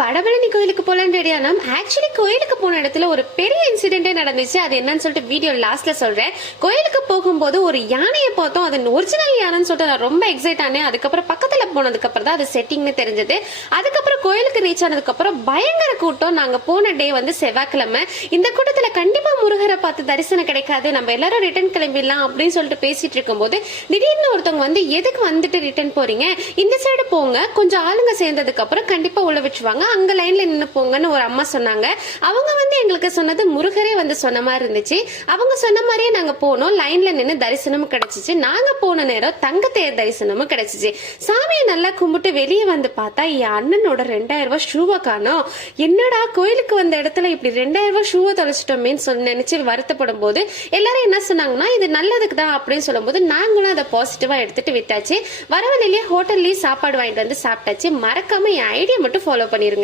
வடபழனி கோயிலுக்கு போலான்னு ரெடியானா ஆக்சுவலி கோயிலுக்கு போன இடத்துல ஒரு பெரிய இன்சிடென்டே நடந்துச்சு. அது என்னன்னு சொல்லிட்டு வீடியோ லாஸ்ட்ல சொல்றேன். கோயிலுக்கு போகும்போது ஒரு யானையை பார்த்தோம். அது ஒரிஜினல் யானைன்னு சொல்லிட்டு நான் ரொம்ப எக்ஸைட் ஆனேன். அதுக்கப்புறம் பக்கத்துல போனதுக்கு அப்புறம் தான் அது செட்டிங்னு தெரிஞ்சது. அதுக்கப்புறம் கோயிலுக்கு ரீச் ஆனதுக்கு அப்புறம் பயங்கர கூட்டம். நாங்க போன டே வந்து செவ்வாய்க்கிழமை. இந்த கூட்டத்துல கண்டிப்பா முருகரை பார்த்து தரிசனம் கிடைக்காது, நம்ம எல்லாரும் ரிட்டர்ன் கிளம்பிடலாம் அப்படின்னு சொல்லிட்டு பேசிட்டு இருக்கும்போது திடீர்னு ஒருத்தவங்க வந்து எதுக்கு வந்துட்டு ரிட்டர்ன் போறீங்க, இந்த சைடு போங்க, கொஞ்சம் ஆளுங்க சேர்ந்ததுக்கு அப்புறம் கண்டிப்பா உள்ள வச்சுவாங்க, அங்க லைன்ல நின்று போங்கன்னு ஒரு அம்மா சொன்னாங்க. அவங்க வந்து எங்களுக்கு சொன்னது முருகரே வந்து சொன்ன மாதிரி இருந்துச்சு. அவங்க சொன்ன மாதிரியே நாங்க போனோம். லைன்ல நின்று தரிசனமும் கிடைச்சிச்சு. நாங்க போன நேரம் தங்கத்தேர் தரிசனமும் கிடைச்சிச்சு. சாமியை நல்லா கும்பிட்டு வெளியே வந்து பார்த்தா என் அண்ணனோட 2000 ரூபாய் ஷூவை காணோம். என்னடா கோயிலுக்கு வந்த இடத்துல இப்படி 2000 ரூபாய் ஷூவை தொலைச்சிட்டோமேன்னு சொல்லி நினைச்சு வருத்தப்படும் போது எல்லாரும் என்ன சொன்னாங்கன்னா இது நல்லதுக்கு தான் அப்படின்னு சொல்லும் போது நாங்களும் அதை பாசிட்டிவா எடுத்துட்டு விட்டாச்சு. வரவழிலேயே ஹோட்டல்லயே சாப்பாடு வாங்கிட்டு வந்து சாப்பிட்டாச்சு. மறக்காம என் ஐடியா மட்டும் ஃபாலோ பண்ணிருங்க.